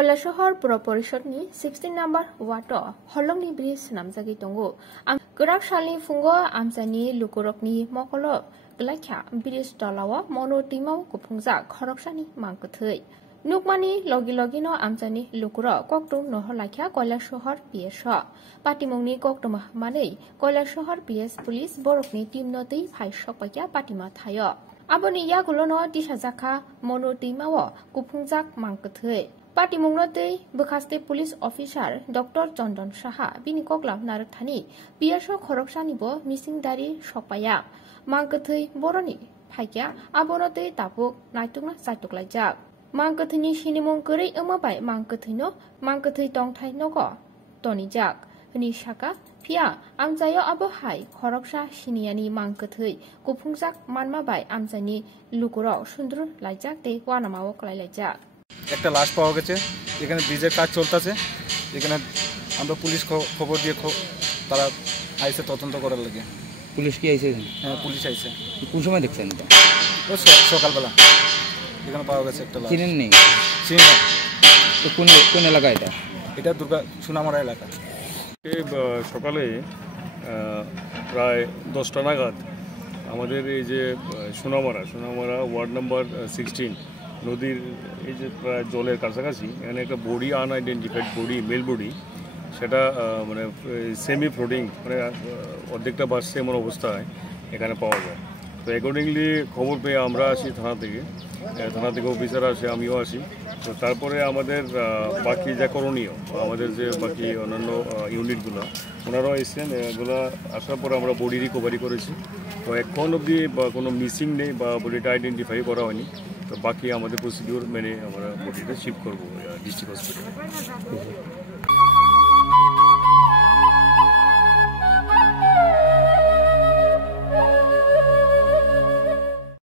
কৈলাসহর পুর পরিষদনি 16 নম্বর ওয়ার্ড হলংনি ব্রিজ নামজাগি দंगो গরাক সালনি ফুঙ্গো আমজানি লুকুরকনি মকলব গ্লাইখ্যা ব্রিজ তলাও মনো টিমাও গুফুংজা খরকসানি মাংকথৈ নুকমানি লগে লগিनो আমজানি লুকুর ককটুং নহলাখ্যা কৈলাসহর পিএস পাটিমংনি ককটুম মাनै কৈলাসহর পিএস পুলিশ বরকনি টিम नतै फाइसकपाइया पाटिमा थायो aboni yagulono disajaka mono टीमाओ गुफुंजाक मांकथै पाटिमुंगनतै बखास्ते police officer doctor Chandan Saha बिनि कगला नारकथानि पियासो खरकसानिबो मिसिंदारि सकपाया मांकथै बरनि फाइक्या आबनतै तापुक नायतुकना जायतुकलायजाक मांकथैनि सिनिमुं गरै अमाबाय मांकथैनो मांकथै तंथाय नगो तनिजाक नि साका फिया आमजायो आबहाय खरकसा सिनियानि मांकथै गुफुंजाक मानमाबाय आमजानि लुकुराव सुंदर लायजाक दे वानामाओ कलायलायजाक একটা লাশ পাওয়া গেছে এখানে ব্রিজের কাজ চলতেছে এখানে আমরা পুলিশ খবর দিয়ে তারা আইসে তদন্ত করার লাগে পুলিশ কি আইছে হ্যাঁ পুলিশ আইছে কোন সময় দেখছেন এটা ও সকালবেলা এখানে পাওয়া গেছে একটা লাশ চিনেন নেই চিনি না তো কোন এলাকা এটা দুর্গা সোনামারা এলাকা সকালে প্রায় 10টা নাগাদ আমাদের এই যে সোনামারা ওয়ার্ড নাম্বার 16 নদীর এই যে প্রায় জলের কাছাকাছি এখানে একটা body unidentified body male body সেটা মানে সেমি ফ্লোটিং মানে অর্ধেকটা ভাসছে এমন অবস্থায় এখানে পাওয়া যায় তো অ্যাকর্ডিংলি খবর পেয়ে আমরা আসি থানা থেকে অফিসার আসে আমিও আসি তো তারপরে আমাদের বাকি যা করণীয় আমাদের যে বাকি অন্যান্য ইউনিটগুলো ওনারাও এসেছেন এগুলো আসার পর আমরা বডি রিকভারি করেছি তো এখন অবধি কোনো মিসিং নেই বা বডিটা আইডেন্টিফাই করা হয়নি তো বাকি আমাদের প্রসিডিওর মেনে আমরা বডিটা শিফট করবো ডিস্ট্রিক্ট হসপিটালে।